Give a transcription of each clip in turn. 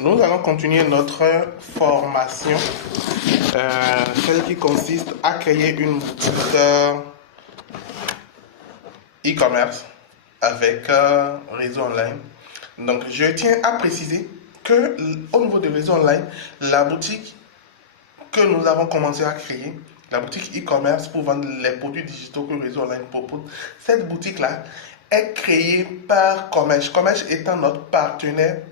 Nous allons continuer notre formation, celle qui consiste à créer une boutique e-commerce avec réseau online. Donc, je tiens à préciser que au niveau du réseau online, la boutique que nous avons commencé à créer, la boutique e-commerce pour vendre les produits digitaux que le réseau online propose, cette boutique-là est créée par Commerce. Commerce étant notre partenaire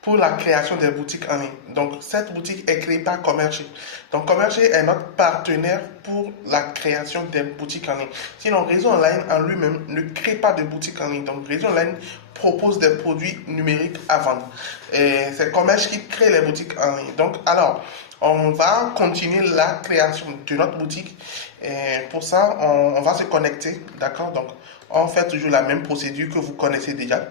pour la création des boutiques en ligne. Donc, cette boutique est créée par Commerce. Donc, Commerce est notre partenaire pour la création des boutiques en ligne. Sinon, Réseau Online en lui-même ne crée pas de boutique en ligne. Donc, Réseau Online propose des produits numériques à vendre. Et c'est Commerce qui crée les boutiques en ligne. Donc, alors, on va continuer la création de notre boutique. Et pour ça, on va se connecter. D'accord? Donc, on fait toujours la même procédure que vous connaissez déjà.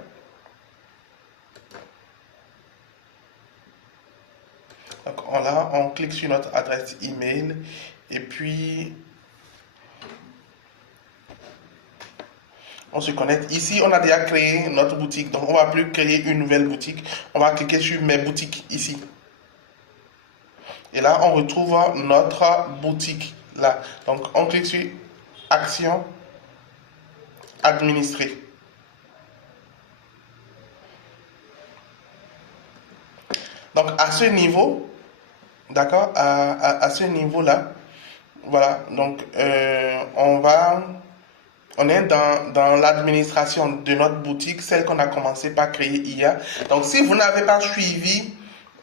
Donc là, on clique sur notre adresse email et puis on se connecte. Ici, on a déjà créé notre boutique. Donc, on ne va plus créer une nouvelle boutique. On va cliquer sur mes boutiques ici. Et là, on retrouve notre boutique là. Donc, on clique sur Action administrer. Donc, à ce niveau, d'accord, à ce niveau-là, voilà. Donc, on est dans l'administration de notre boutique, celle qu'on a commencé par créer hier. Donc, si vous n'avez pas suivi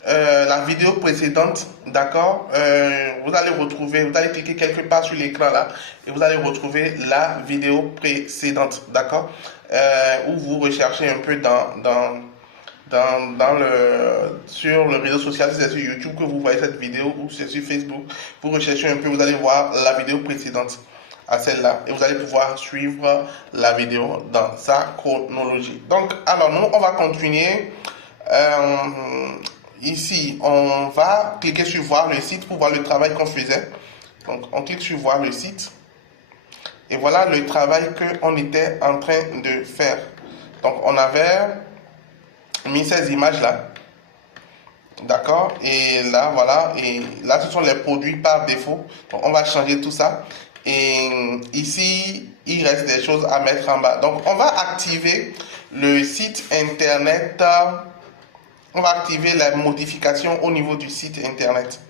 la vidéo précédente, d'accord, vous allez cliquer quelque part sur l'écran là et vous allez retrouver la vidéo précédente, d'accord, où vous recherchez un peu sur le réseau social, si c'est sur YouTube que vous voyez cette vidéo ou c'est sur Facebook, vous recherchez un peu, vous allez voir la vidéo précédente à celle-là et vous allez pouvoir suivre la vidéo dans sa chronologie. Donc, alors nous, on va continuer. Ici, on va cliquer sur voir le site pour voir le travail qu'on faisait. Donc, on clique sur voir le site et voilà le travail qu'on était en train de faire. Donc, on avait mis ces images là, d'accord, et là voilà, et là ce sont les produits par défaut. Donc on va changer tout ça et ici il reste des choses à mettre en bas. Donc on va activer le site internet, on va activer la modification au niveau du site internet.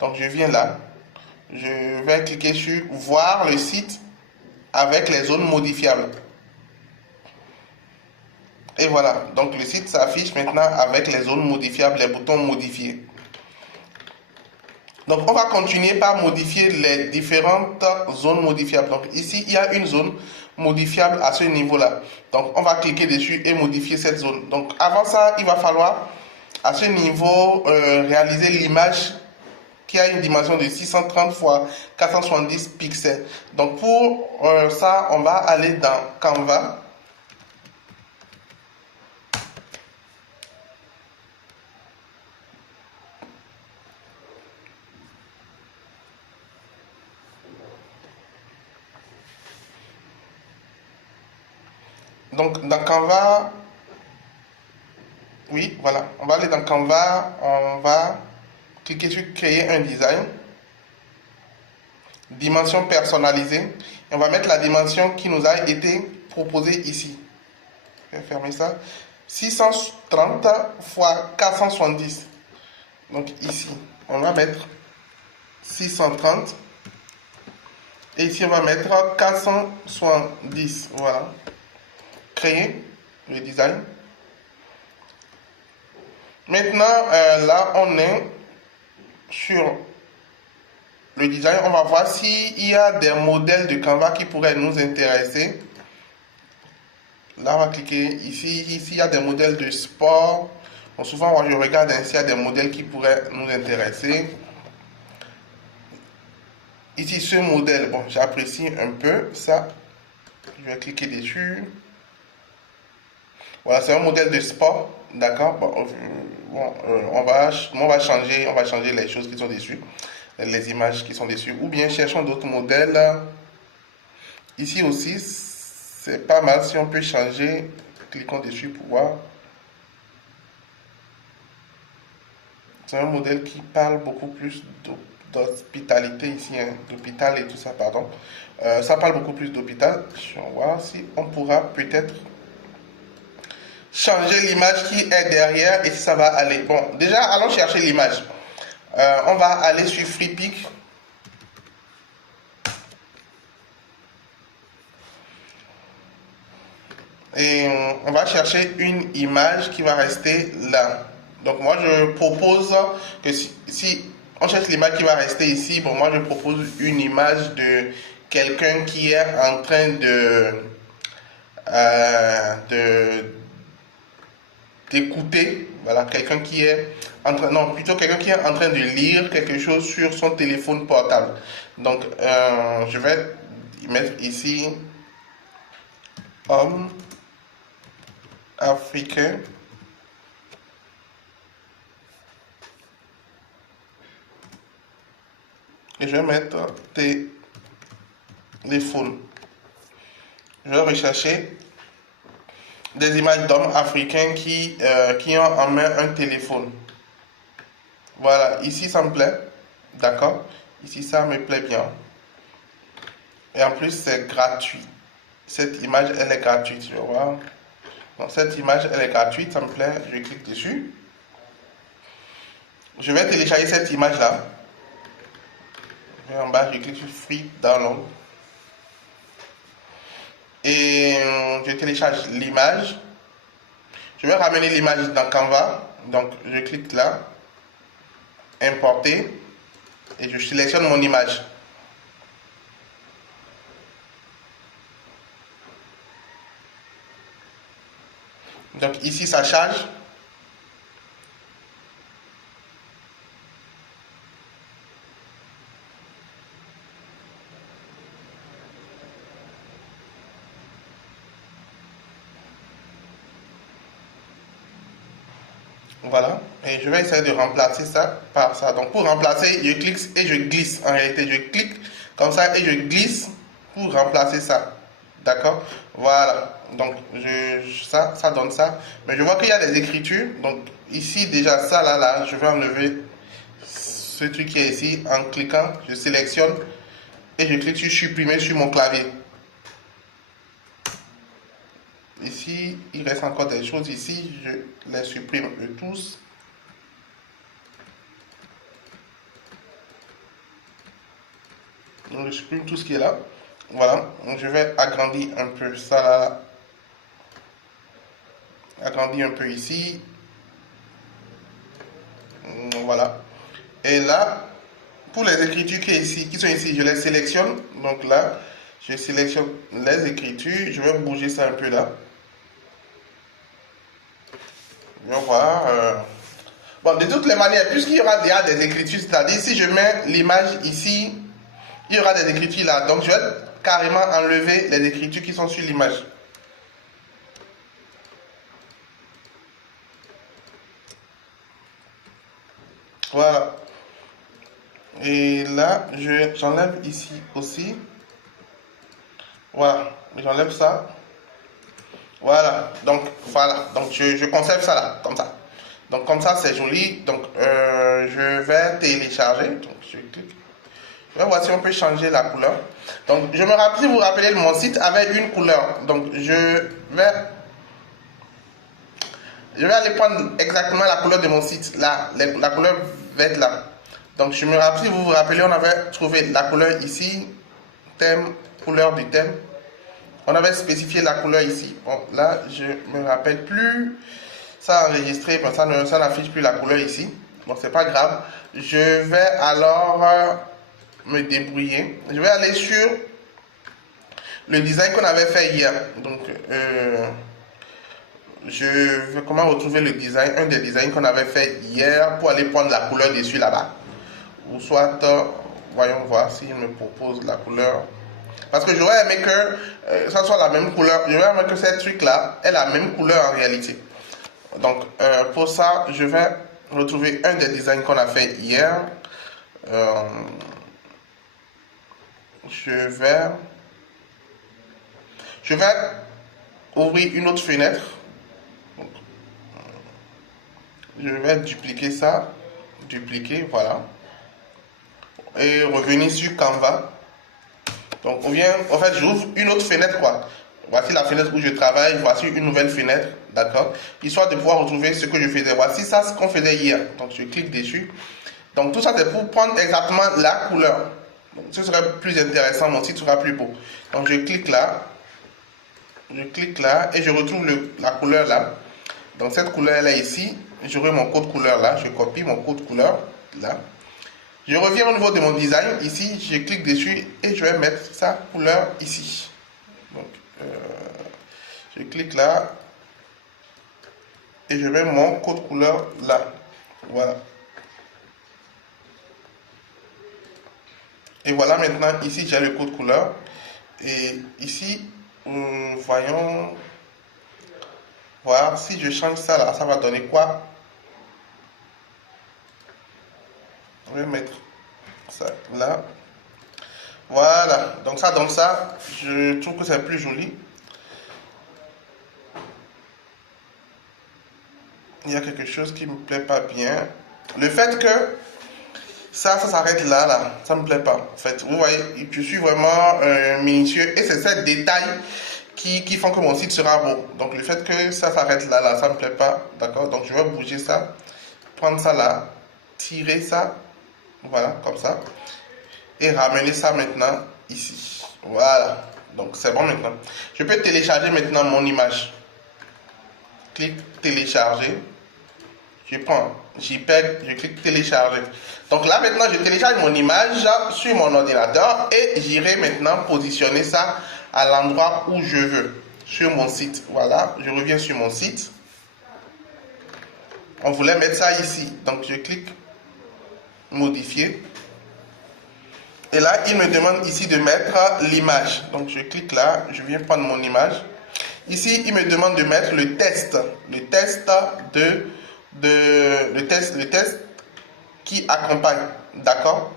Donc je viens là, je vais cliquer sur voir le site avec les zones modifiables. Et voilà, donc le site s'affiche maintenant avec les zones modifiables, les boutons modifiés. Donc on va continuer par modifier les différentes zones modifiables. Donc ici, il y a une zone modifiable à ce niveau-là. Donc on va cliquer dessus et modifier cette zone. Donc avant ça, il va falloir à ce niveau réaliser l'image qui a une dimension de 630 x 470 pixels. Donc pour ça, on va aller dans Canva. Donc dans Canva, oui, voilà, on va aller dans Canva, on va cliquer sur créer un design, dimension personnalisée, et on va mettre la dimension qui nous a été proposée ici. Je vais fermer ça. 630 x 470. Donc ici, on va mettre 630. Et ici, on va mettre 470. Voilà. Créer le design. Maintenant, là, on est sur le design. On va voir s'il y a des modèles de Canva qui pourraient nous intéresser. Là, on va cliquer ici. Ici, il y a des modèles de sport. Bon, souvent, moi, je regarde ainsi, il y a des modèles qui pourraient nous intéresser. Ici, ce modèle, bon, j'apprécie un peu ça. Je vais cliquer dessus. Voilà, c'est un modèle de sport. D'accord. Bon, on va changer les choses qui sont dessus, les images qui sont dessus. Ou bien cherchons d'autres modèles. Ici aussi, c'est pas mal si on peut changer. Cliquons dessus pour voir. C'est un modèle qui parle beaucoup plus d'hospitalité ici, hein, d'hôpital et tout ça, pardon. Ça parle beaucoup plus d'hôpital. Je vais voir si on pourra peut-être changer l'image qui est derrière et si ça va aller. Bon, déjà, allons chercher l'image. On va aller sur FreePic. Et on va chercher une image qui va rester là. Donc moi je propose que si on cherche l'image qui va rester ici, bon moi je propose une image de quelqu'un qui est en train d'écouter, voilà, quelqu'un qui est en train, non, plutôt quelqu'un qui est en train de lire quelque chose sur son téléphone portable. Donc je vais mettre ici homme africain. Et je vais mettre téléphone. Je vais rechercher des images d'hommes africains qui ont en main un téléphone. Voilà, ici ça me plaît. D'accord? Ici ça me plaît bien. Et en plus c'est gratuit. Cette image elle est gratuite, je vois. Donc cette image elle est gratuite, ça me plaît. Je clique dessus. Je vais télécharger cette image là. Je vais en bas, je clique sur Free Download. Et je télécharge l'image. Je vais ramener l'image dans Canva. Donc je clique là, importer, et je sélectionne mon image. Donc ici ça charge. Voilà, et je vais essayer de remplacer ça par ça. Donc pour remplacer, je clique et je glisse. En réalité, je clique comme ça et je glisse pour remplacer ça. D'accord? Voilà. Donc ça donne ça. Mais je vois qu'il y a des écritures. Donc ici déjà ça là, je vais enlever ce truc qui est ici en cliquant. Je sélectionne et je clique sur supprimer sur mon clavier. Ici, il reste encore des choses ici. Je les supprime tous. Donc, je supprime tout ce qui est là. Voilà. Donc, je vais agrandir un peu ça là. Agrandir un peu ici. Voilà. Et là, pour les écritures qui sont ici, je les sélectionne. Donc là, je sélectionne les écritures. Je vais bouger ça un peu là. Je vais voir. Bon, de toutes les manières, puisqu'il y aura déjà des écritures, c'est-à-dire si je mets l'image ici, il y aura des écritures là. Donc je vais carrément enlever les écritures qui sont sur l'image. Voilà. Et là, j'enlève ici aussi. Voilà. J'enlève ça. Voilà. Donc, voilà. Donc, je conserve ça là, comme ça. Donc, comme ça, c'est joli. Donc, je vais télécharger. Donc, je clique. Je vais voir si on peut changer la couleur. Donc, je me rappelle, si vous vous rappelez, mon site avait une couleur. Donc, je vais aller prendre exactement la couleur de mon site. Là, la couleur va être là. Donc, je me rappelle, si vous vous rappelez, on avait trouvé la couleur ici. Thème, couleur du thème. On avait spécifié la couleur ici. Bon, là, je me rappelle plus. Ça a enregistré, mais ça n'affiche plus la couleur ici. Donc, c'est pas grave. Je vais alors me débrouiller. Je vais aller sur le design qu'on avait fait hier. Donc, je vais comment retrouver le design, un des designs qu'on avait fait hier pour aller prendre la couleur dessus là-bas. Ou soit, voyons voir s'il me propose la couleur. Parce que j'aurais aimé que ça soit la même couleur. J'aurais aimé que cette truc-là ait la même couleur en réalité. Donc, pour ça, je vais retrouver un des designs qu'on a fait hier. Je vais ouvrir une autre fenêtre. Donc, je vais dupliquer ça. dupliquer, voilà. Et revenir sur Canva. Donc on vient, en fait j'ouvre une autre fenêtre quoi. Voici la fenêtre où je travaille, voici une nouvelle fenêtre, d'accord. Histoire de pouvoir retrouver ce que je faisais. Voici ça ce qu'on faisait hier. Donc je clique dessus. Donc tout ça c'est pour prendre exactement la couleur. Donc, ce serait plus intéressant, mon site sera plus beau. Donc je clique là et je retrouve la couleur là. Donc cette couleur là ici, j'aurai mon code couleur là, je copie mon code couleur là. Je reviens au niveau de mon design, ici je clique dessus et je vais mettre sa couleur ici. Donc je clique là et je mets mon code couleur là. Voilà. Et voilà maintenant ici j'ai le code couleur. Et ici, voyons voir si je change ça là, ça va donner quoi. Je vais mettre ça là. Voilà, donc ça donne ça. Je trouve que c'est plus joli. Il y a quelque chose qui me plaît pas bien. Le fait que ça s'arrête là, là, ça me plaît pas. En fait, vous voyez, je suis vraiment minutieux et c'est ces détails qui font que mon site sera beau. Donc le fait que ça s'arrête là, là, ça me plaît pas, d'accord. Donc je vais bouger ça, prendre ça là, tirer ça, voilà, comme ça, et ramener ça maintenant ici. Voilà, donc c'est bon maintenant. Je peux télécharger maintenant mon image. Clique télécharger. Je prends JPEG, je clique télécharger. Donc là maintenant je télécharge mon image sur mon ordinateur et j'irai maintenant positionner ça à l'endroit où je veux sur mon site. Voilà, je reviens sur mon site. On voulait mettre ça ici, donc je clique modifier. Et là il me demande ici de mettre l'image. Donc je clique là, je viens prendre mon image. Ici il me demande de mettre le test le test qui accompagne, d'accord.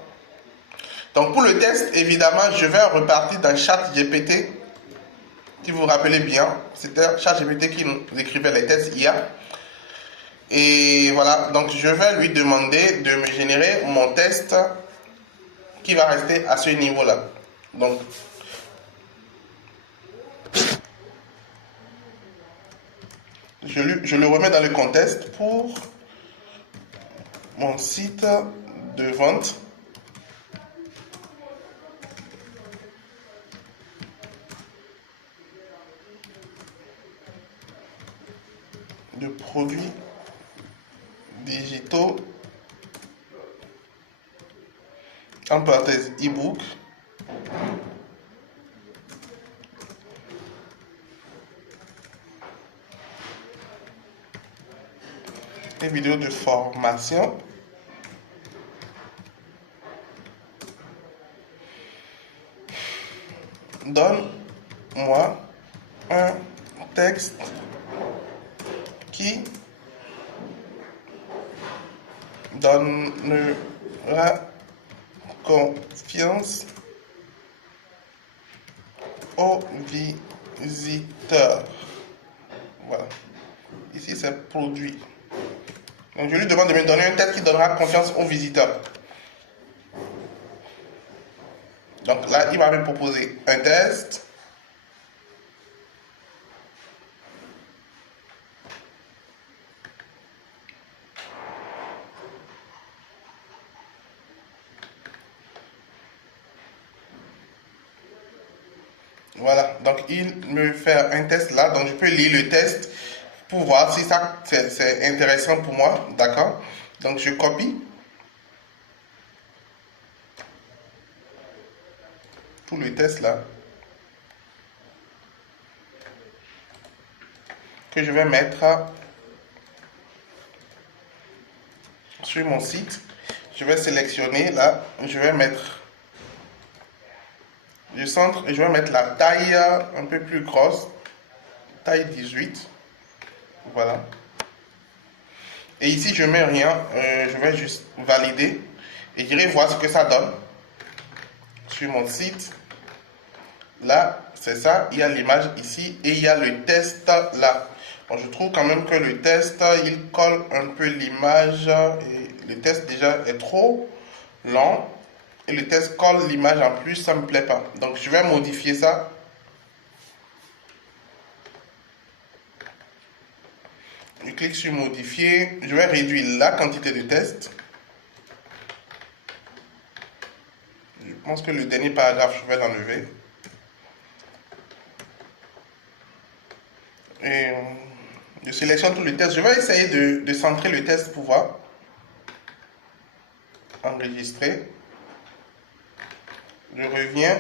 Donc pour le test, évidemment, je vais repartir dans ChatGPT. Si vous vous rappelez bien, c'était ChatGPT qui nous écrivait les tests IA. Et voilà, donc je vais lui demander de me générer mon test qui va rester à ce niveau-là. Donc, je le remets dans le contexte pour mon site de vente. De produits digitaux, en parenthèse e-book, et vidéos de formation. Donne-moi un texte qui donnera confiance aux visiteurs. Voilà. Ici, c'est produit. Donc, je lui demande de me donner un texte qui donnera confiance aux visiteurs. Donc là, il va me proposer un test. Voilà, donc il me fait un test là, donc je peux lire le test pour voir si ça c'est intéressant pour moi, d'accord. Donc je copie tout le test là que je vais mettre sur mon site. Je vais sélectionner là, je vais mettre le centre et je vais mettre la taille un peu plus grosse, taille 18. Voilà. Et ici je mets rien, je vais juste valider et j'irai voir ce que ça donne sur mon site. Là c'est ça, il y a l'image ici et il y a le test là. Bon, je trouve quand même que le test il colle un peu l'image et Le test déjà est trop long et le test colle l'image en plus, ça me plaît pas. Donc je vais modifier ça. Je clique sur modifier, je vais réduire la quantité de test. Je pense que le dernier paragraphe, je vais l'enlever. Et je sélectionne tout le test. Je vais essayer de centrer le test pour voir. Enregistrer. Je reviens.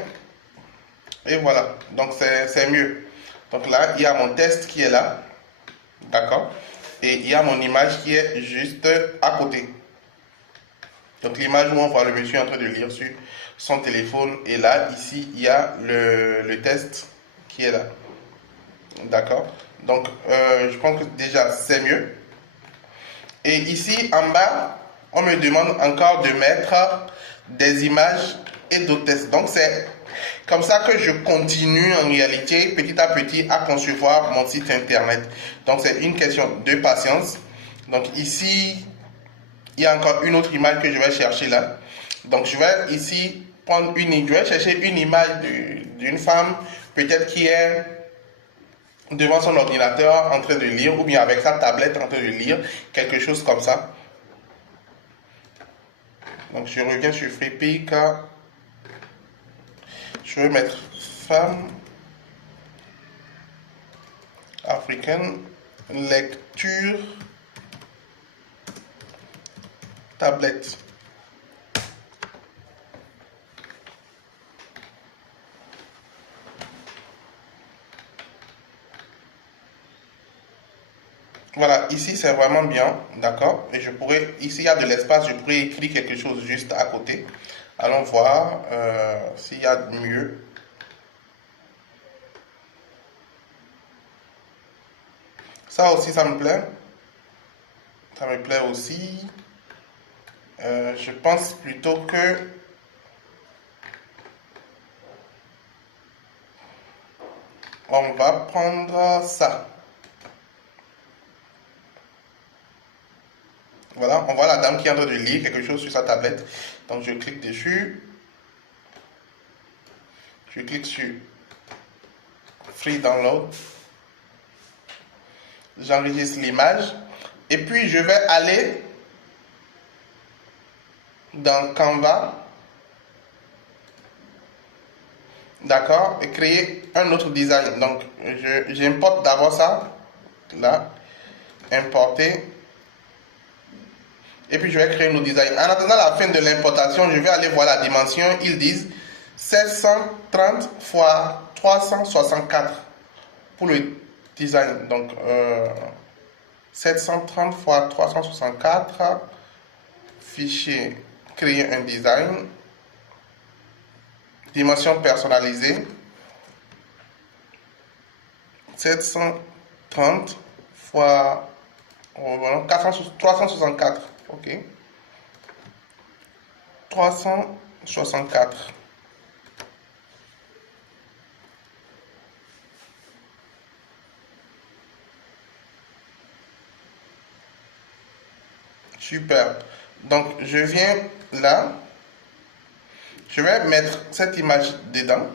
Et voilà. Donc c'est mieux. Donc là, il y a mon test qui est là. D'accord. Et il y a mon image qui est juste à côté. Donc l'image où on voit le monsieur en train de lire sur son téléphone. Et là, ici, il y a le test qui est là. D'accord. Donc je pense que déjà c'est mieux. Et ici en bas, on me demande encore de mettre des images et d'autres tests. Donc c'est comme ça que je continue en réalité petit à petit à concevoir mon site internet. Donc c'est une question de patience. Donc ici, il y a encore une autre image que je vais chercher là. Donc je vais ici prendre je vais chercher une image d'une femme peut-être qui est devant son ordinateur en train de lire ou bien avec sa tablette en train de lire, quelque chose comme ça. Donc je reviens sur FreePic. Je vais mettre femme africaine, lecture, tablette. Voilà, ici c'est vraiment bien, d'accord. Et je pourrais, ici il y a de l'espace, je pourrais écrire quelque chose juste à côté. Allons voir s'il y a mieux. Ça aussi, ça me plaît. Ça me plaît aussi. Je pense plutôt que on va prendre ça. Voilà, on voit la dame qui est en train de lire quelque chose sur sa tablette. Donc je clique dessus. Je clique sur Free Download. J'enregistre l'image. Et puis je vais aller dans Canva. D'accord, et créer un autre design. Donc j'importe d'abord ça. Là. Importer. Et puis je vais créer un autre design. En attendant la fin de l'importation, je vais aller voir la dimension. Ils disent 730 x 364 pour le design. Donc 730 x 364, fichier, créer un design, dimension personnalisée, 730 x 364. Ok. 364. Super. Donc, je viens là. Je vais mettre cette image dedans.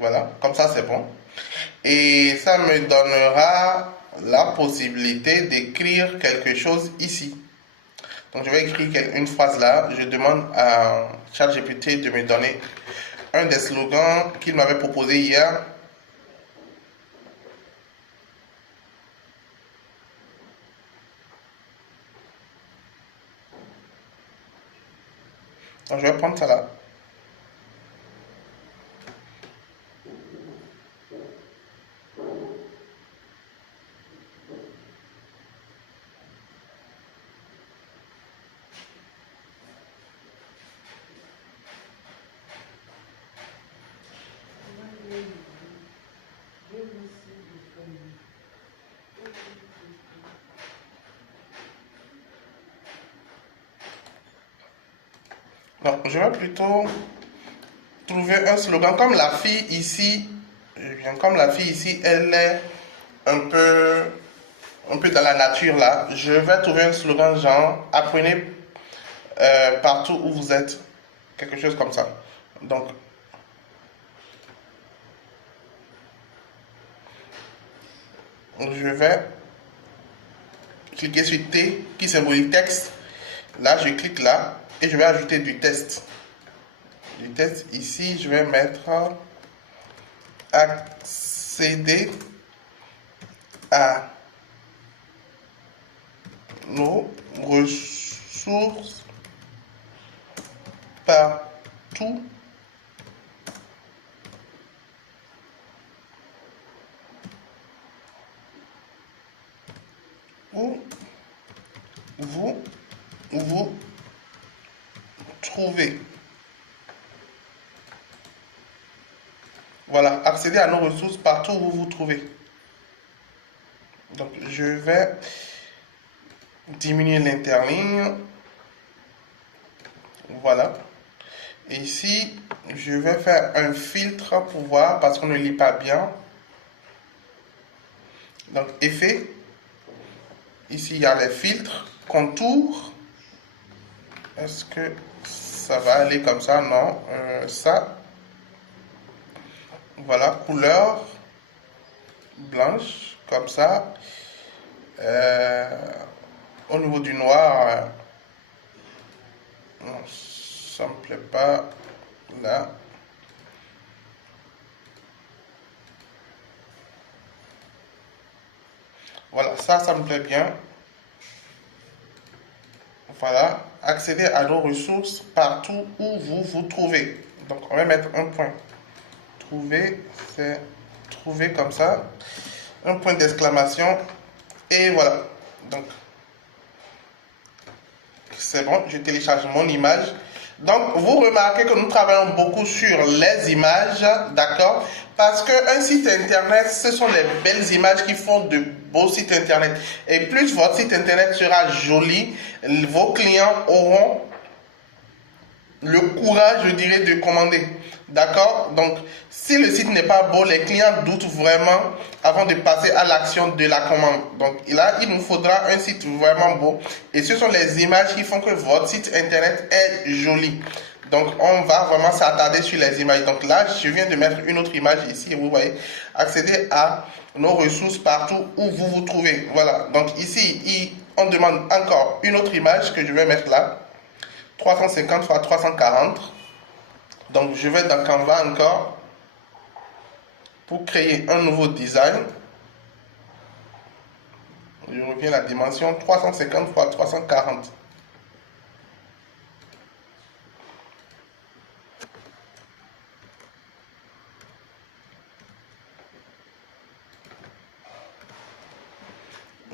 Voilà. Comme ça, c'est bon. Et ça me donnera la possibilité d'écrire quelque chose ici. Donc, je vais écrire une phrase là. Je demande à ChatGPT de me donner un des slogans qu'il m'avait proposé hier. Donc, je vais prendre ça là. Donc, je vais plutôt trouver un slogan comme la fille ici. Comme la fille ici, elle est un peu un peu dans la nature là, je vais trouver un slogan genre apprenez partout où vous êtes. Quelque chose comme ça. Donc, je vais cliquer sur T qui symbolise texte. Là, je clique là et je vais ajouter du texte. Du texte ici, je vais mettre accéder à nos ressources partout où vous vous trouvez. Voilà, accéder à nos ressources partout où vous vous trouvez. Donc, je vais diminuer l'interligne. Voilà. Et ici, je vais faire un filtre pour voir parce qu'on ne lit pas bien. Donc, effet. Ici, il y a les filtres. Contour. Est-ce que ça va aller comme ça? Non. Ça. Voilà. Couleur. Blanche. Comme ça. Au niveau du noir. Non, ça me plaît pas. Là. Voilà, ça me plaît bien. Voilà, accéder à nos ressources partout où vous vous trouvez. Donc, on va mettre un point. Trouver, c'est trouver comme ça. Un point d'exclamation. Et voilà. Donc, c'est bon, je télécharge mon image. Donc, vous remarquez que nous travaillons beaucoup sur les images, d'accord? Parce qu'un site internet, ce sont les belles images qui font de beaux sites internet. Et plus votre site internet sera joli, vos clients auront le courage, je dirais, de commander. D'accord? Donc, si le site n'est pas beau, les clients doutent vraiment avant de passer à l'action de la commande. Donc, là, il nous faudra un site vraiment beau. Et ce sont les images qui font que votre site internet est joli. Donc, on va vraiment s'attarder sur les images. Donc là, je viens de mettre une autre image ici. Et vous voyez, accéder à nos ressources partout où vous vous trouvez. Voilà. Donc ici, on demande encore une autre image que je vais mettre là. 350 x 340. Donc je vais dans Canva encore pour créer un nouveau design. Je reviens à la dimension 350 x 340.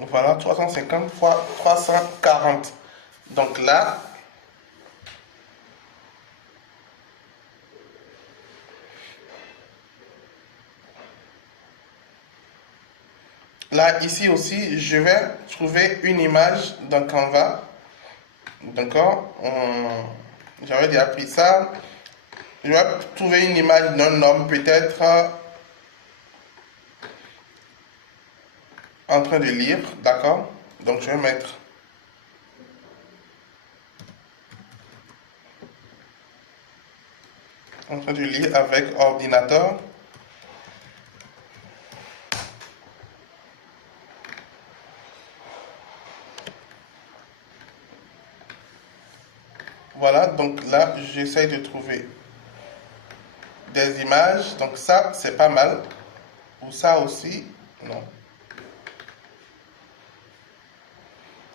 Voilà, 350 x 340. Donc là, ici aussi, je vais trouver une image dans Canva. D'accord? J'avais déjà pris ça. Je vais trouver une image d'un homme peut-être en train de lire. D'accord? Donc, je vais mettre en train de lire avec ordinateur. Voilà, donc là, j'essaye de trouver des images. Donc ça, c'est pas mal. Ou ça aussi, non.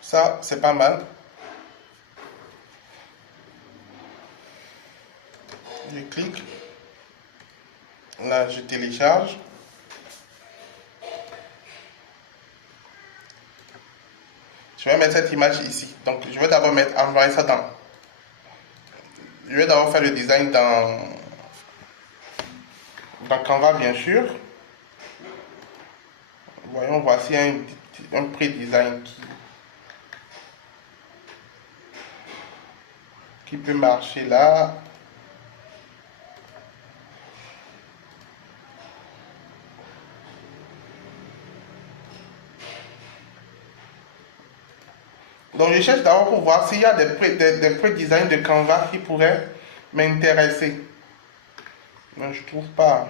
Ça, c'est pas mal. Je clique. Là, je télécharge. Je vais mettre cette image ici. Donc, je vais d'abord envoyer ça dans... Je vais d'abord faire le design dans Canva, bien sûr. Voyons, voici un pré-design qui peut marcher là. Donc je cherche d'abord pour voir s'il y a des pré-designs de Canva qui pourraient m'intéresser. Mais je trouve pas.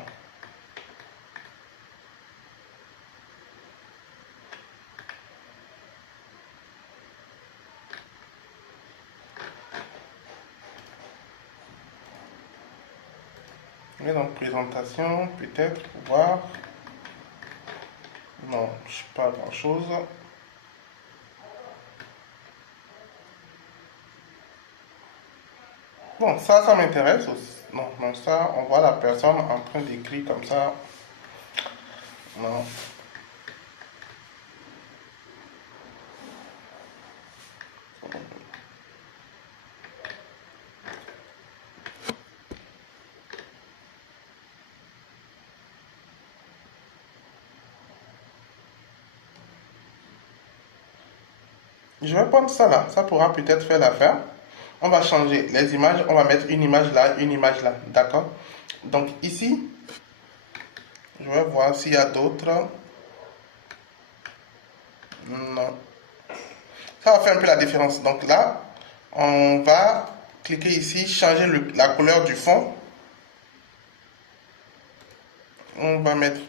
Mais donc présentation, peut-être, pour voir. Non, je sais pas grand chose. Bon, ça m'intéresse aussi. Non, non, ça, on voit la personne en train d'écrire comme ça. Non. Je vais prendre ça là. Ça pourra peut-être faire l'affaire. On va changer les images. On va mettre une image là, une image là. D'accord? Donc ici, je vais voir s'il y a d'autres. Non. Ça va faire un peu la différence. Donc là, on va cliquer ici, changer la couleur du fond. On va mettre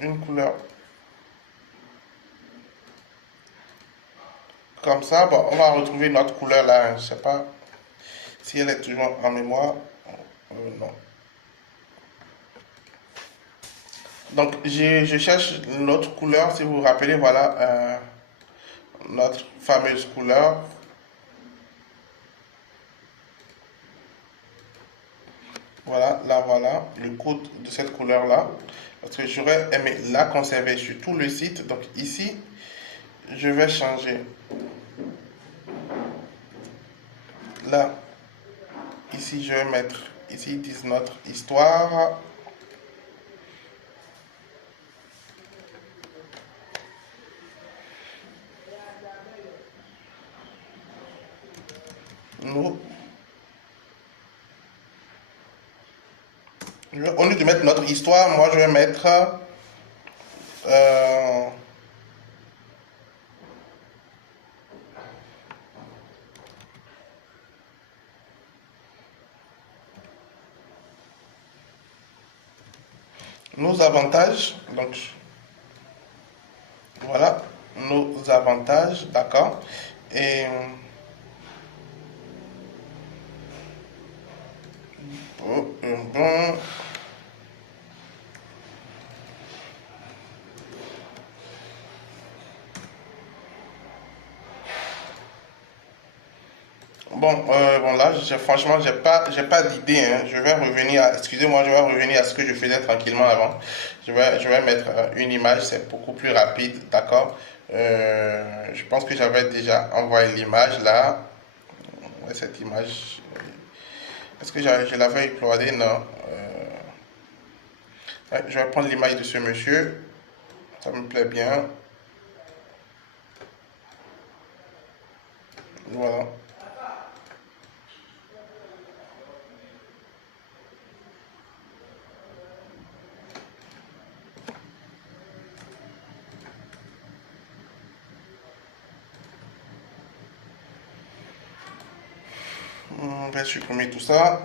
une couleur comme ça. Bon, on va retrouver notre couleur là. Je ne sais pas si elle est toujours en mémoire. Non. Donc, je cherche l'autre couleur. Si vous vous rappelez, voilà notre fameuse couleur. Voilà, là, voilà, le code de cette couleur-là. Parce que j'aurais aimé la conserver sur tout le site. Donc ici, je vais changer. Là, ici, je vais mettre, ici, ils disent notre histoire. Nous, au lieu de mettre notre histoire, moi, je vais mettre euh, nos avantages. Donc, voilà, nos avantages, d'accord. Et bon, bon là, franchement, j'ai pas d'idée, hein. Je vais revenir excusez-moi, je vais revenir à ce que je faisais tranquillement avant. Je vais mettre une image, c'est beaucoup plus rapide, d'accord. Je pense que j'avais déjà envoyé l'image là. Ouais, cette image, est-ce que je l'avais uploadé? Non. Ouais, je vais prendre l'image de ce monsieur, ça me plaît bien. Voilà. On va supprimer tout ça.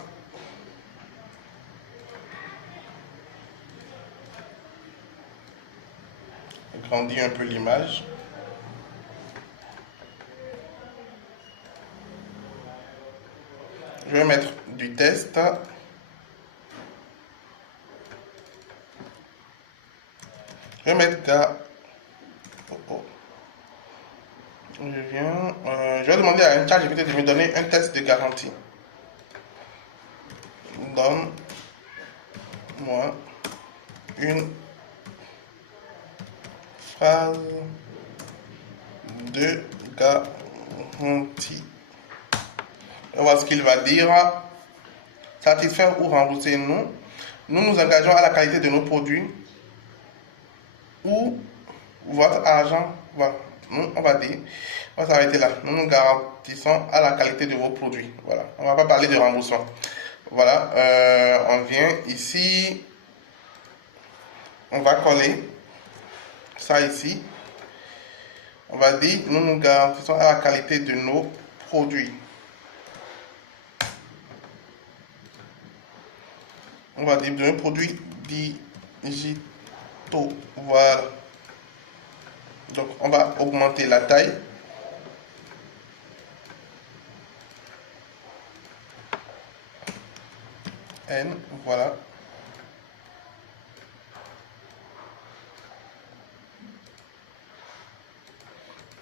Agrandir un peu l'image. Je vais mettre du test. Je vais mettre oh, oh. Je viens. Je vais demander à un chat GPT de me donner un test de garantie. Donne-moi une phrase de garantie. On va voir ce qu'il va dire. Satisfaire ou rembourser nous. Nous nous engageons à la qualité de nos produits ou votre argent va. Nous, on va dire, on va s'arrêter là. Nous nous garantissons à la qualité de vos produits. Voilà. On ne va pas parler de remboursement. Voilà. On vient ici. On va coller ça ici. On va dire, nous garantissons à la qualité de nos produits. On va dire de nos produits digitaux. Voilà. Donc, on va augmenter la taille. N, voilà.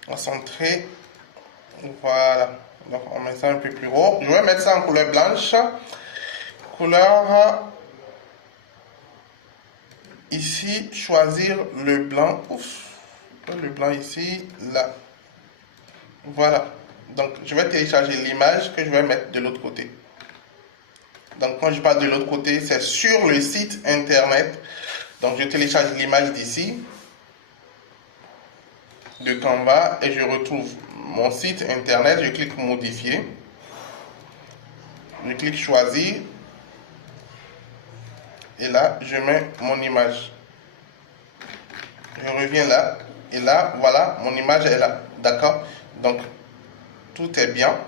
On va centrer. Voilà. Donc, on met ça un peu plus haut. Je vais mettre ça en couleur blanche. Couleur. Ici, choisir le blanc. Ouf. Le blanc ici, là. Voilà. Donc, je vais télécharger l'image que je vais mettre de l'autre côté. Donc, quand je parle de l'autre côté, c'est sur le site internet. Donc, je télécharge l'image d'ici, de Canva, et je retrouve mon site internet. Je clique modifier. Je clique choisir. Et là, je mets mon image. Je reviens là. Et là, voilà, mon image est là. D'accord? Donc, tout est bien.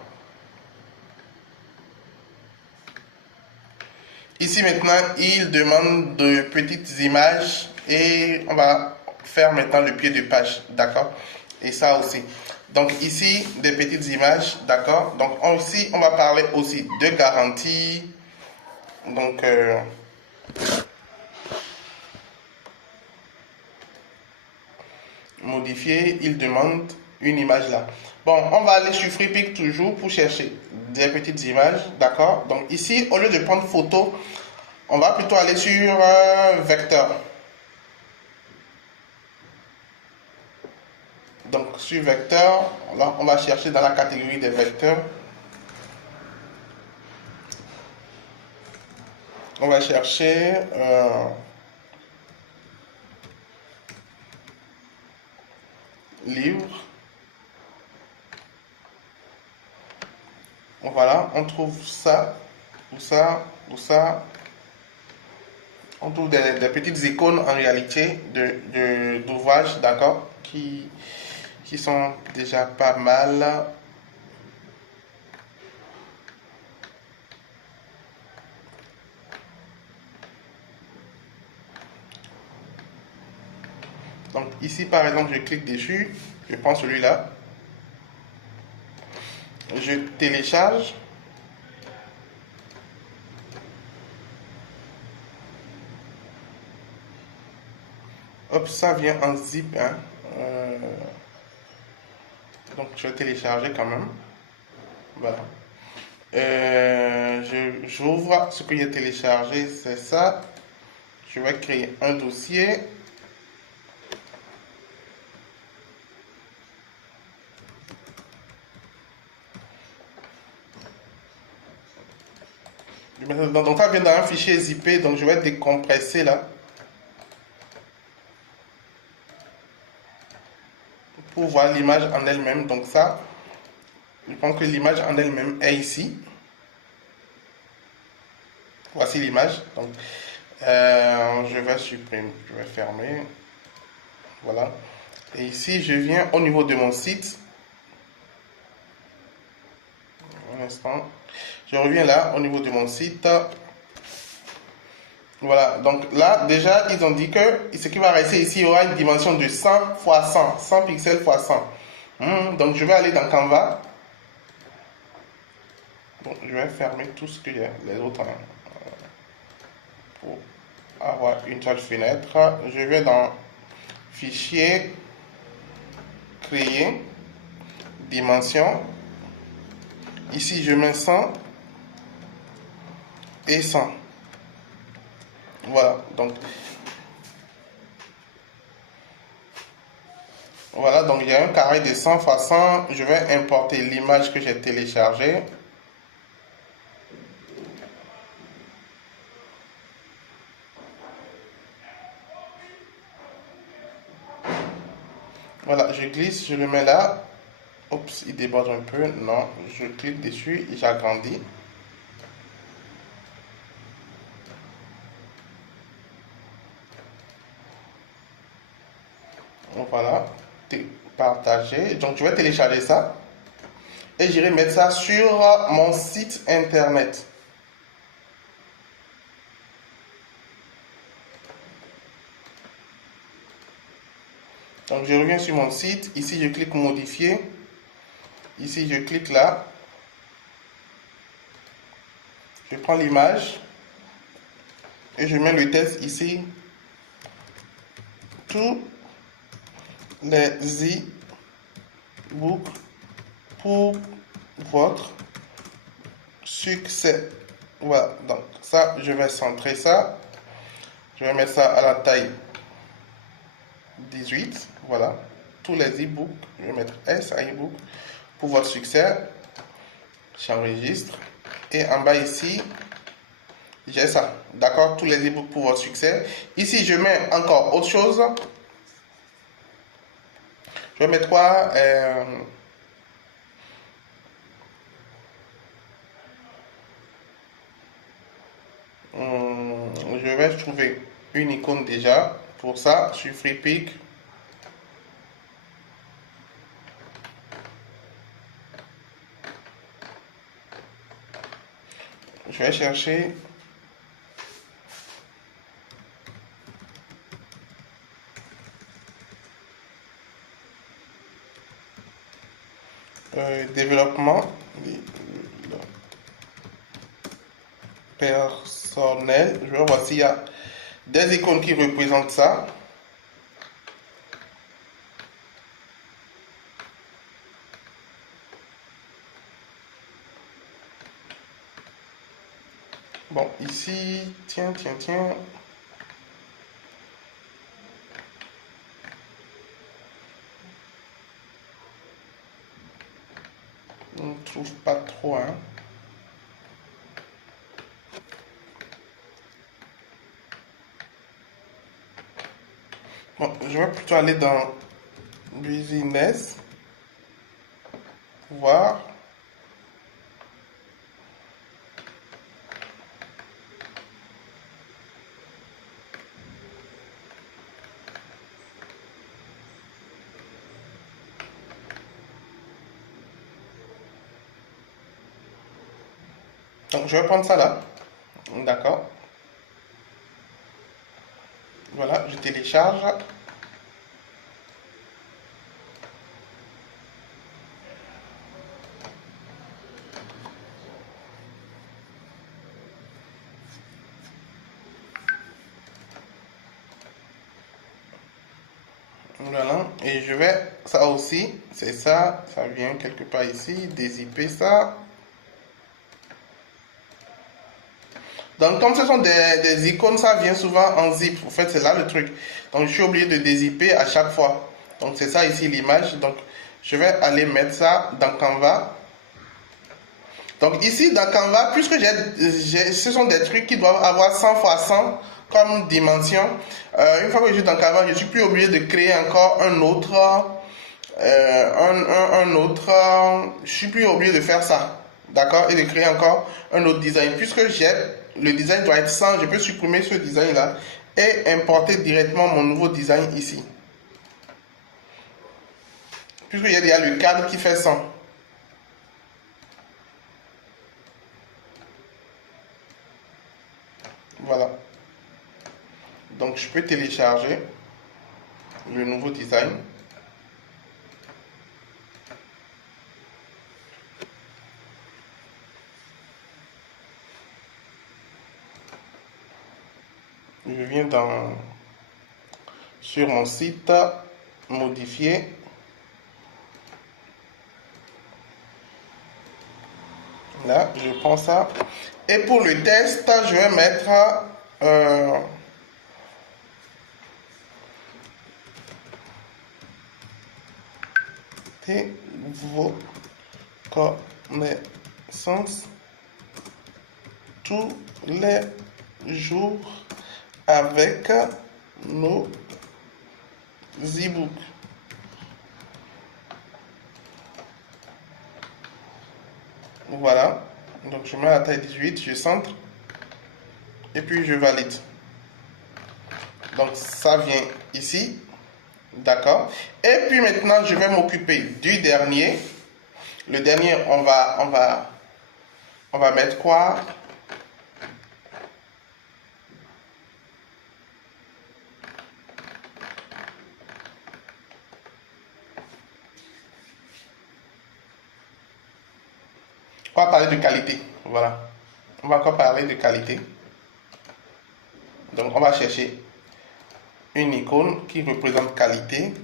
Ici maintenant, il demande de petites images et on va faire maintenant le pied de page, d'accord? Et ça aussi. Donc ici, des petites images, d'accord? Donc aussi, on va parler aussi de garantie. Donc, modifier, il demande une image là. Bon, on va aller sur FreePic toujours pour chercher des petites images, d'accord? Donc ici, au lieu de prendre photo, on va plutôt aller sur vecteur. Donc sur vecteur, là, on va chercher dans la catégorie des vecteurs. On va chercher livre. Voilà, on trouve ça, ou ça, ou ça. On trouve des petites icônes en réalité d'ouvrages, d'accord, qui sont déjà pas mal. Donc ici par exemple, je clique dessus, je prends celui-là, je télécharge. Hop, ça vient en zip, hein. Donc je vais télécharger quand même. Voilà. J'ouvre ce que j'ai téléchargé, c'est ça. Je vais créer un dossier. Donc ça vient dans un fichier zippé, donc je vais décompresser là. Pour voir l'image en elle-même. Donc ça, je pense que l'image en elle-même est ici. Voici l'image. Donc je vais supprimer, je vais fermer. Voilà. Et ici, je viens au niveau de mon site. Un instant. Je reviens là, au niveau de mon site. Voilà, donc là, déjà, ils ont dit que ce qui va rester ici, il y aura une dimension de 100 x 100, 100 pixels x 100. Donc, je vais aller dans Canva. Bon, je vais fermer tout ce qu'il y a, les autres, hein, pour avoir une seule fenêtre. Je vais dans Fichier, Créer, Dimension. Ici, je mets 100 et 100. Voilà, donc voilà, donc il y a un carré de 100 x 100. Je vais importer l'image que j'ai téléchargée. Voilà, je glisse, je le mets là. Oups, il déborde un peu. Non, je clique dessus et j'agrandis. Voilà, partager. Donc, je vais télécharger ça et j'irai mettre ça sur mon site internet. Donc, je reviens sur mon site. Ici, je clique modifier. Ici, je clique là. Je prends l'image et je mets le texte ici. Tous les e-books pour votre succès. Voilà, donc ça, je vais centrer ça. Je vais mettre ça à la taille 18. Voilà, tous les e-books. Je vais mettre S à e-book pour votre succès. J'enregistre. Et en bas ici, j'ai ça. D'accord, tous les e-books pour votre succès. Ici, je mets encore autre chose. Je vais mettre quoi? Je vais trouver une icône déjà. Pour ça, sur FreePic. Je vais chercher développement personnel. Je vais voir s'il y a des icônes qui représentent ça. Bon, ici, tiens. On ne trouve pas trop, hein. Bon, je vais plutôt aller dans Business, voir. Donc, je vais prendre ça là. D'accord. Voilà, je télécharge. Voilà, et je vais, ça aussi, c'est ça, ça vient quelque part ici, dézipper ça. Donc, comme ce sont des icônes, ça vient souvent en zip. En fait, c'est là le truc. Donc, je suis obligé de dézipper à chaque fois. Donc, c'est ça ici l'image. Donc, je vais aller mettre ça dans Canva. Donc, ici, dans Canva, puisque ce sont des trucs qui doivent avoir 100 x 100 comme dimension. Une fois que je suis dans Canva, je ne suis plus obligé de créer encore un autre. Je suis plus obligé de faire ça. D'accord? Et de créer encore un autre design. Puisque le design doit être 100, je peux supprimer ce design là et importer directement mon nouveau design ici. Puisqu'il y a déjà le cadre qui fait 100. Voilà. Donc je peux télécharger le nouveau design. Je viens sur mon site, modifier. Là, je prends ça. Et pour le test, je vais mettre vos connaissances tous les jours avec nos e-books. Voilà. Donc je mets la taille 18, je centre et puis je valide. Donc ça vient ici. D'accord. Et puis maintenant, je vais m'occuper du dernier. Le dernier, on va mettre quoi? On va parler de qualité. Voilà. On va encore parler de qualité. Donc, on va chercher une icône qui représente qualité.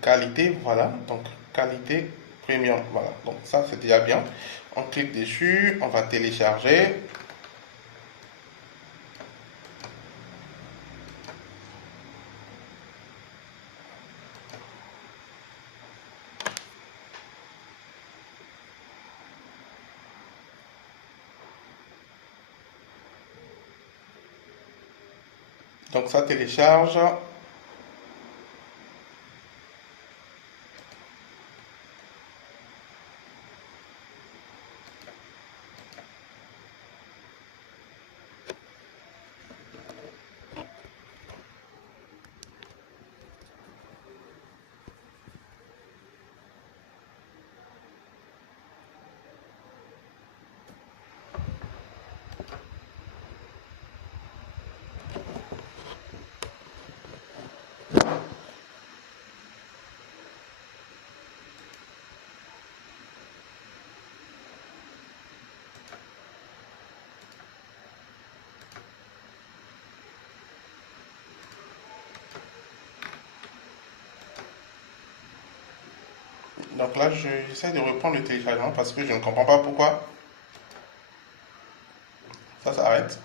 Qualité, voilà. Donc, qualité premium. Voilà. Donc, ça, c'est déjà bien. On clique dessus. On va télécharger. Donc, ça télécharge. Donc là, j'essaie de reprendre le téléchargement parce que je ne comprends pas pourquoi ça s'arrête.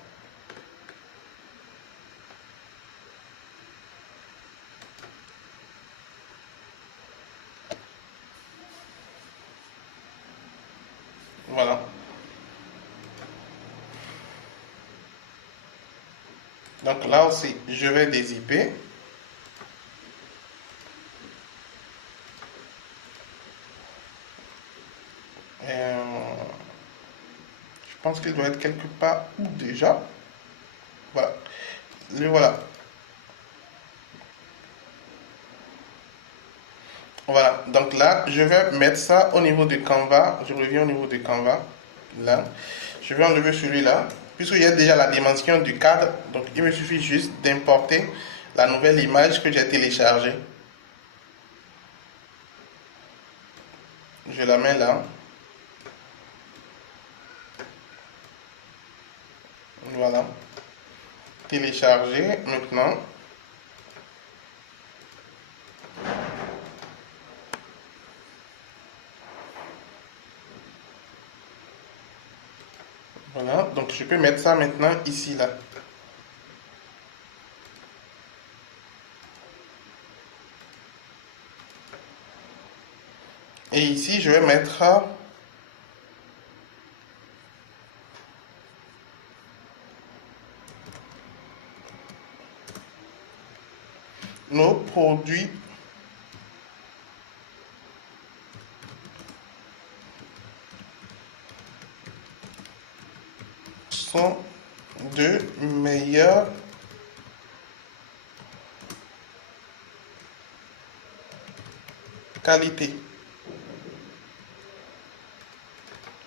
Voilà. Donc là aussi, je vais dézipper. Je pense qu'il doit être quelque part où déjà. Voilà. Le voilà. Voilà. Donc là, je vais mettre ça au niveau de Canva. Je reviens au niveau de Canva. Là. Je vais enlever celui-là. Puisqu'il y a déjà la dimension du cadre. Donc il me suffit juste d'importer la nouvelle image que j'ai téléchargée. Je la mets là. Voilà. Télécharger maintenant. Voilà. Donc je peux mettre ça maintenant ici là. Et ici, je vais mettre nos produits sont de meilleure qualité.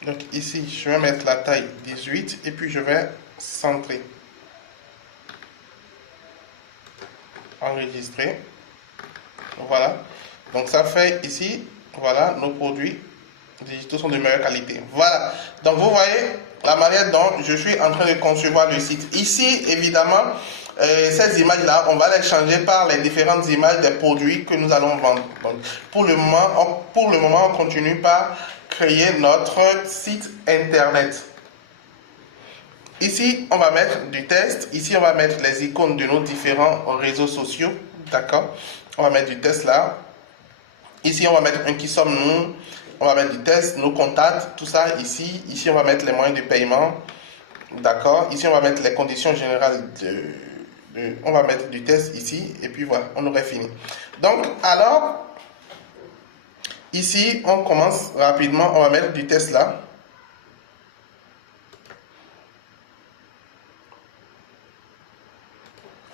Donc ici, je vais mettre la taille 18 et puis je vais centrer. Enregistrer. Voilà. Donc ça fait ici, voilà, nos produits digitaux sont de meilleure qualité. Voilà. Donc vous voyez la manière dont je suis en train de concevoir le site. Ici, évidemment, ces images-là, on va les changer par les différentes images des produits que nous allons vendre. Donc, pour le moment, on continue par créer notre site internet. Ici, on va mettre du test. Ici, on va mettre les icônes de nos différents réseaux sociaux. D'accord? On va mettre du test là. Ici, on va mettre un qui sommes-nous. On va mettre du test, nos contacts, tout ça ici. Ici, on va mettre les moyens de paiement. D'accord? Ici, on va mettre les conditions générales on va mettre du test ici. Et puis voilà, on aurait fini. Donc, alors, ici, on commence rapidement. On va mettre du test là.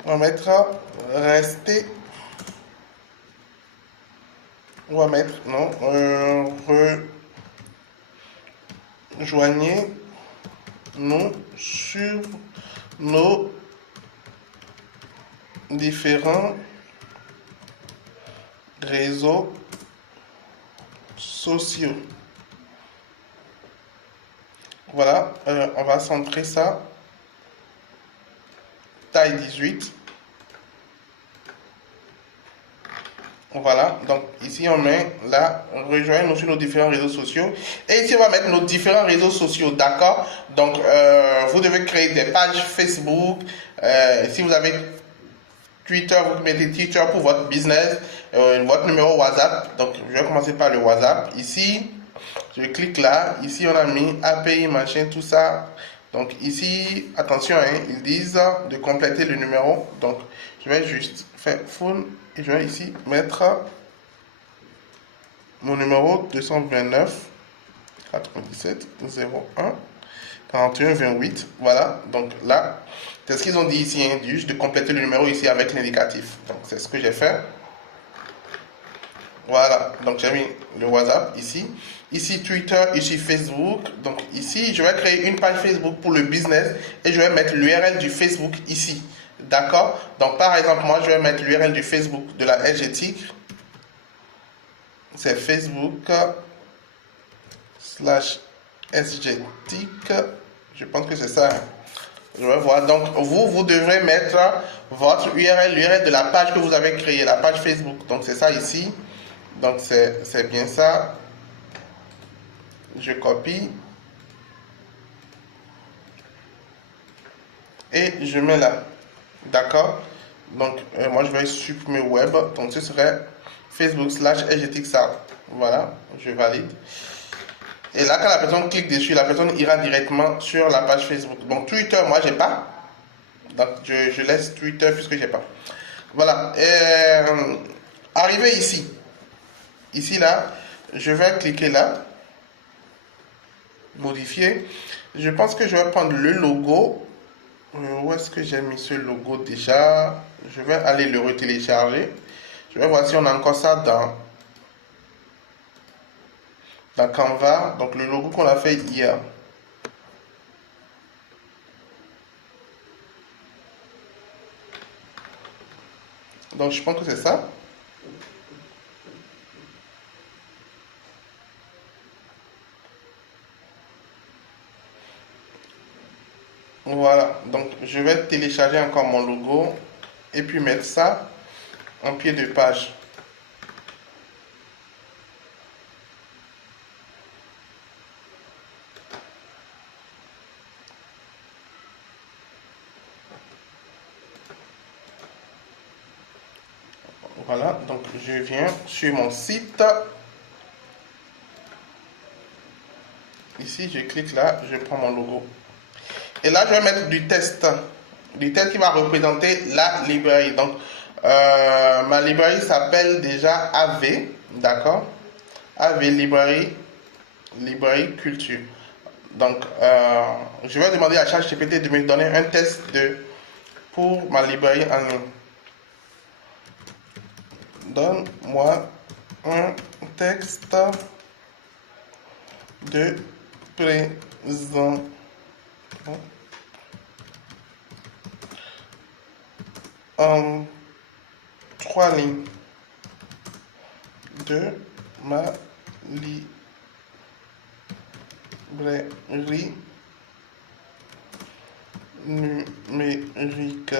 On va mettre rester. On va mettre, non, rejoignez-nous sur nos différents réseaux sociaux. Voilà, on va centrer ça. Taille 18. Voilà, donc ici on met là, rejoignez-nous sur nos différents réseaux sociaux. Et ici on va mettre nos différents réseaux sociaux, d'accord? Donc vous devez créer des pages Facebook. Si vous avez Twitter, vous mettez Twitter pour votre business, votre numéro WhatsApp. Donc je vais commencer par le WhatsApp. Ici, je clique là. Ici on a mis API, machin, tout ça. Donc ici, attention, hein, ils disent de compléter le numéro. Donc je vais juste faire phone et je vais ici mettre mon numéro 229 97 01 41 28. Voilà, donc là, c'est ce qu'ils ont dit ici, hein, juste de compléter le numéro ici avec l'indicatif. Donc c'est ce que j'ai fait. Voilà, donc j'ai mis le WhatsApp ici. Ici Twitter, ici Facebook. Donc ici, je vais créer une page Facebook pour le business et je vais mettre l'URL du Facebook ici. D'accord? Donc par exemple, moi je vais mettre l'URL du Facebook de la SGTIC. C'est Facebook /SGTIC. Je pense que c'est ça. Hein. Je vais voir. Donc vous devrez mettre votre URL, l'URL de la page que vous avez créée, la page Facebook. Donc c'est ça ici. Donc c'est bien ça. Je copie. Et je mets là. D'accord? Donc moi je vais supprimer web. Donc ce serait Facebook /SGTIC. Voilà. Je valide. Et là, quand la personne clique dessus, la personne ira directement sur la page Facebook. Donc Twitter, moi j'ai pas. Donc je laisse Twitter puisque j'ai pas. Voilà. Arrivé ici. Ici là, je vais cliquer là. Modifier. Je pense que je vais prendre le logo. Où est-ce que j'ai mis ce logo déjà? Je vais aller le retélécharger. Je vais voir si on a encore ça dans Canva. Donc le logo qu'on a fait hier. Donc je pense que c'est ça. Voilà, donc je vais télécharger encore mon logo et puis mettre ça en pied de page. Voilà, donc je viens sur mon site. Ici, je clique là, je prends mon logo. Et là, je vais mettre du test qui va représenter la librairie. Donc, ma librairie s'appelle déjà AV, d'accord? AV, librairie culture. Donc, je vais demander à ChatGPT de me donner un test pour ma librairie en ligne. Donne-moi un texte de présentation en 3 lignes de ma librairie numérique.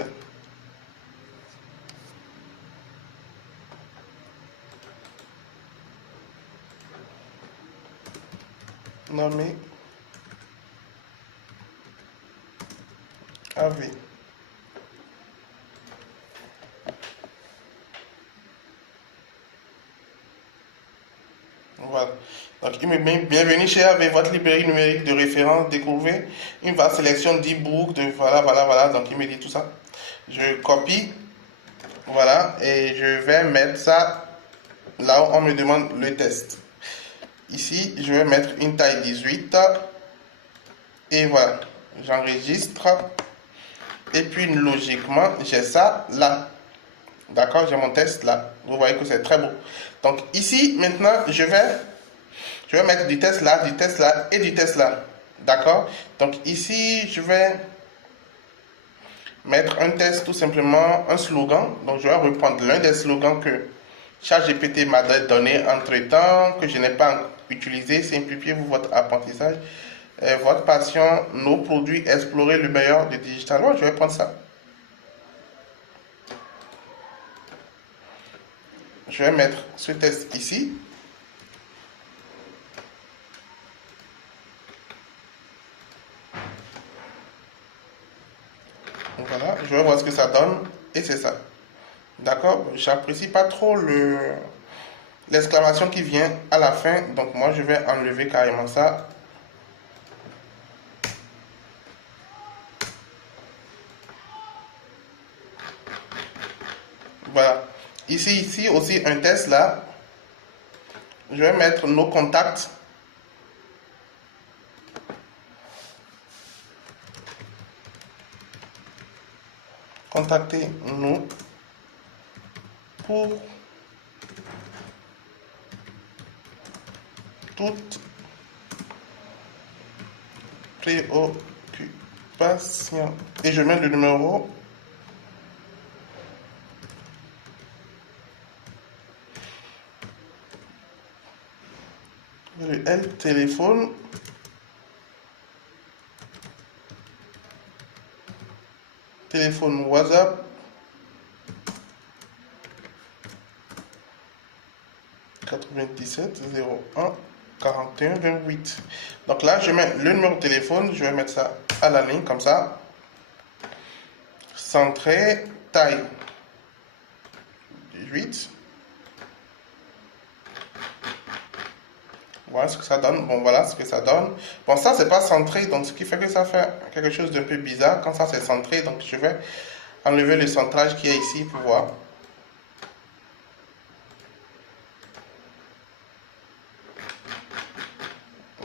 Nommé AV. Voilà. Donc, il me met bienvenue chez AV, votre librairie numérique de référence. Découvrez une vaste sélection d'e-books. Voilà. Donc, il me dit tout ça. Je copie. Voilà. Et je vais mettre ça là où on me demande le test. Ici, je vais mettre une taille 18. Et voilà. J'enregistre. Et puis logiquement, j'ai ça là. D'accord, j'ai mon test là. Vous voyez que c'est très beau. Donc ici, maintenant, je vais mettre du test là et du test là. D'accord. Donc ici, je vais mettre un test, tout simplement un slogan. Donc je vais reprendre l'un des slogans que ChatGPT m'a donné entre-temps, que je n'ai pas utilisé. Simplifiez-vous votre apprentissage, votre passion, nos produits, explorer le meilleur du digital. Ouais, je vais prendre ça. Je vais mettre ce test ici. Voilà, je vais voir ce que ça donne. Et c'est ça. D'accord, j'apprécie pas trop l'exclamation qui vient à la fin. Donc moi, je vais enlever carrément ça. Voilà. Ici aussi un test là. Je vais mettre nos contacts. Contactez-nous pour toute préoccupation. Et je mets le numéro. Le L téléphone. Téléphone WhatsApp. 97 01 41 28. Donc là, je mets le numéro de téléphone. Je vais mettre ça à la ligne comme ça. Centré, taille 18. Voilà ce que ça donne. Bon, voilà ce que ça donne. Bon, ça, c'est pas centré, donc ce qui fait que ça fait quelque chose d'un peu bizarre. Quand ça, c'est centré, donc je vais enlever le centrage qui est ici pour voir.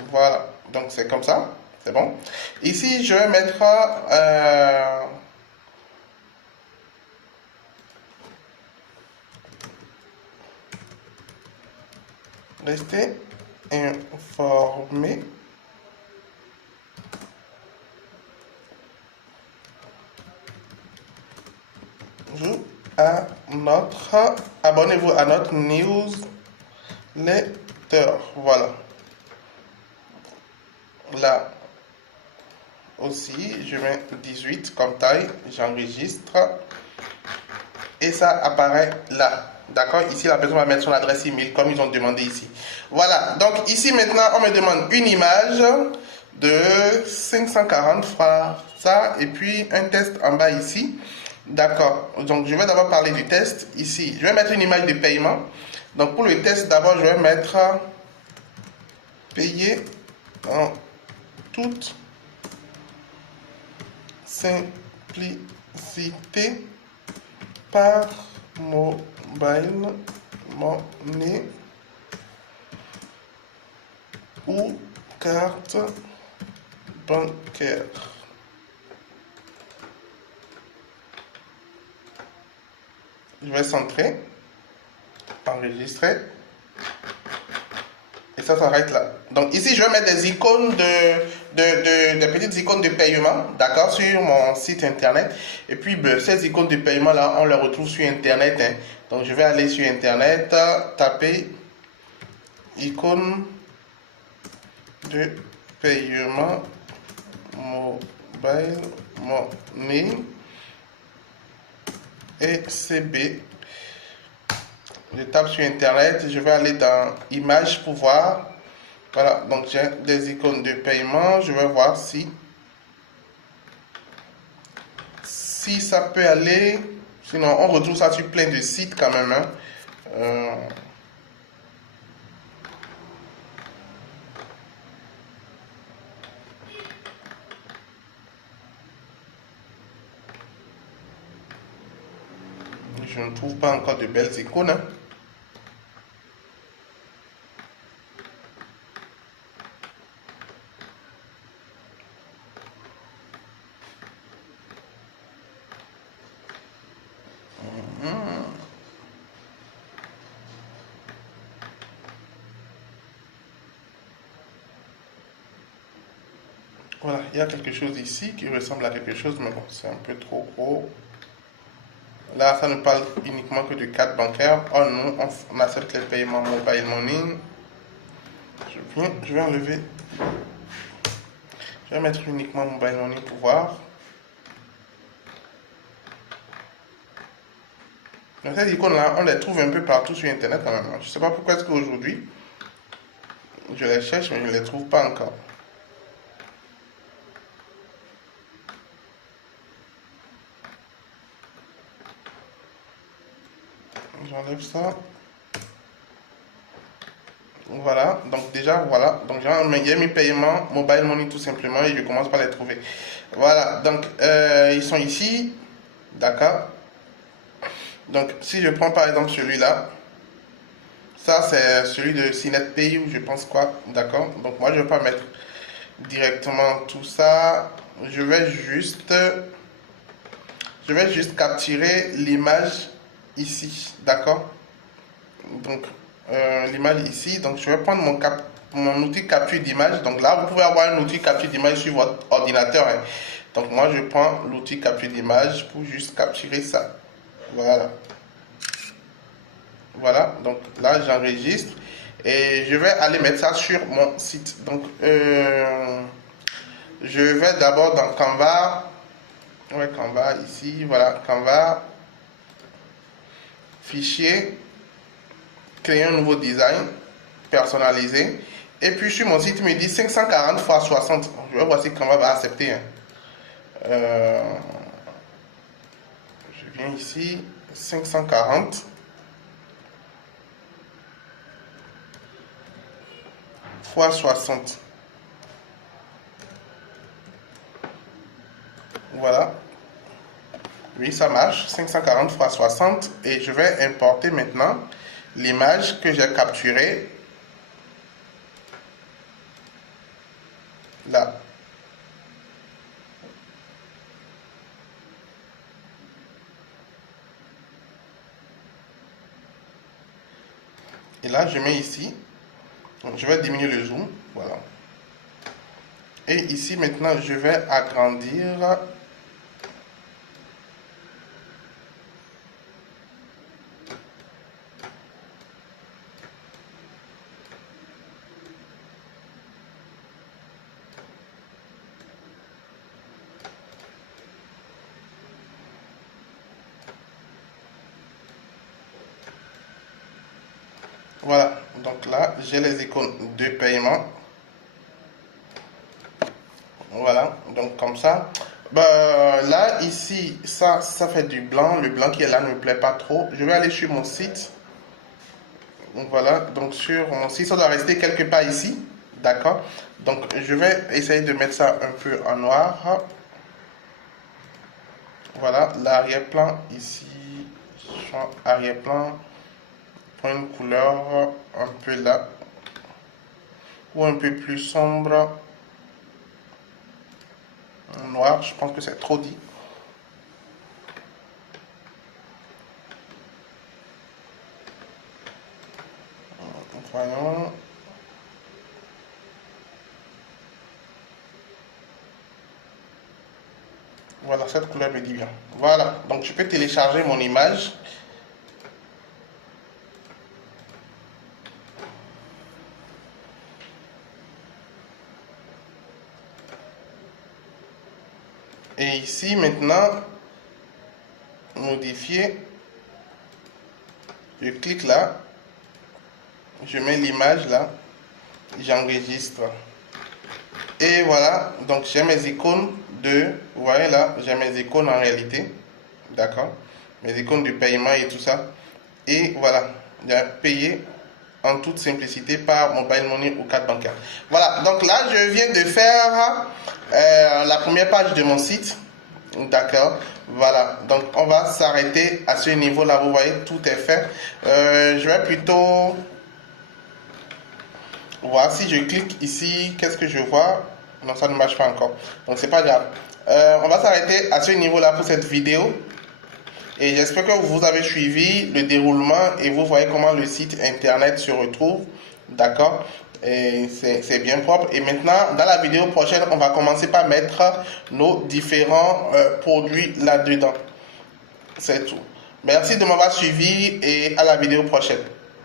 Voilà, donc c'est comme ça. C'est bon. Ici, je vais mettre... rester informé abonnez-vous à notre newsletter. Voilà. Là aussi, je mets 18 comme taille, j'enregistre et ça apparaît là. D'accord? Ici, la personne va mettre son adresse email comme ils ont demandé ici. Voilà. Donc ici, maintenant, on me demande une image de 540 francs. Ça, et puis un test en bas ici. D'accord. Donc, je vais d'abord parler du test ici. Je vais mettre une image de paiement. Donc, pour le test, d'abord, je vais mettre payer en toute simplicité par mobile money ou carte bancaire. Je vais centrer, enregistrer. Et ça s'arrête là. Donc ici, je vais mettre des icônes des petites icônes de paiement, d'accord, sur mon site internet. Et puis, ces icônes de paiement là, on les retrouve sur internet. Hein. Donc je vais aller sur internet, taper icône de paiement mobile money et CB. Je tape sur internet, je vais aller dans images pour voir. Voilà, donc j'ai des icônes de paiement. Je vais voir si ça peut aller. Sinon, on retrouve ça sur plein de sites quand même. Hein. Je ne trouve pas encore de belles icônes. Hein. Voilà, il y a quelque chose ici qui ressemble à quelque chose, mais bon, c'est un peu trop gros. Là, ça ne parle uniquement que de carte bancaire. Oh non, on accepte les paiements mobile money. Je vais enlever. Je vais mettre uniquement mobile money pour voir. Donc ces icônes-là, on les trouve un peu partout sur Internet quand même. Je ne sais pas pourquoi est-ce qu'aujourd'hui, je les cherche, mais je ne les trouve pas encore. J'enlève ça. Voilà, donc déjà, voilà. Donc j'ai mis paiement, mobile money tout simplement et je commence par les trouver. Voilà, donc ils sont ici. D'accord. Donc si je prends par exemple celui-là, ça c'est celui de CNET ou je pense quoi. D'accord. Donc moi je ne vais pas mettre directement tout ça. Je vais juste capturer l'image ici. D'accord. Donc l'image ici. Donc je vais prendre mon outil capture d'image. Donc là, vous pouvez avoir un outil capture d'image sur votre ordinateur. Hein. Donc moi, je prends l'outil capture d'image pour juste capturer ça. Voilà. Voilà. Donc là, j'enregistre. Et je vais aller mettre ça sur mon site. Donc, je vais d'abord dans Canva. Ouais, Canva ici. Voilà, Canva. Fichier. Créer un nouveau design. Personnalisé. Et puis sur mon site, il me dit 540 x 60. Je vais voir si Canva va accepter. Hein. Je viens ici, 540 x 60. Voilà. Oui, ça marche. 540 x 60. Et je vais importer maintenant l'image que j'ai capturée. Là. Et là, je mets ici. Donc, je vais diminuer le zoom. Voilà. Et ici, maintenant, je vais agrandir. Voilà. Donc là, j'ai les icônes de paiement. Voilà, donc comme ça. Bah, là, ici, ça fait du blanc. Le blanc qui est là ne me plaît pas trop. Je vais aller sur mon site. Donc voilà, donc sur mon site, ça doit rester quelque part ici. D'accord. Donc je vais essayer de mettre ça un peu en noir. Voilà, l'arrière-plan ici. Champ arrière-plan. Pour une couleur un peu là. Ou un peu plus sombre. Noir, je pense que c'est trop dit. Voyons. Voilà, cette couleur me dit bien. Voilà, donc je peux télécharger mon image. Et ici, maintenant, modifier. Je clique là. Je mets l'image là. J'enregistre. Et voilà, donc j'ai mes icônes vous voyez là, j'ai mes icônes en réalité. D'accord. Mes icônes de paiement et tout ça. Et voilà, j'ai payé en toute simplicité par mobile money ou carte bancaire. Voilà, donc là, je viens de faire la première page de mon site. D'accord. Voilà, donc on va s'arrêter à ce niveau-là. Vous voyez, tout est fait. Je vais plutôt voir si je clique ici. Qu'est-ce que je vois? Non, ça ne marche pas encore. Donc, c'est pas grave. On va s'arrêter à ce niveau-là pour cette vidéo. Et j'espère que vous avez suivi le déroulement et vous voyez comment le site internet se retrouve. D'accord. Et c'est bien propre. Et maintenant, dans la vidéo prochaine, on va commencer par mettre nos différents produits là-dedans. C'est tout. Merci de m'avoir suivi et à la vidéo prochaine.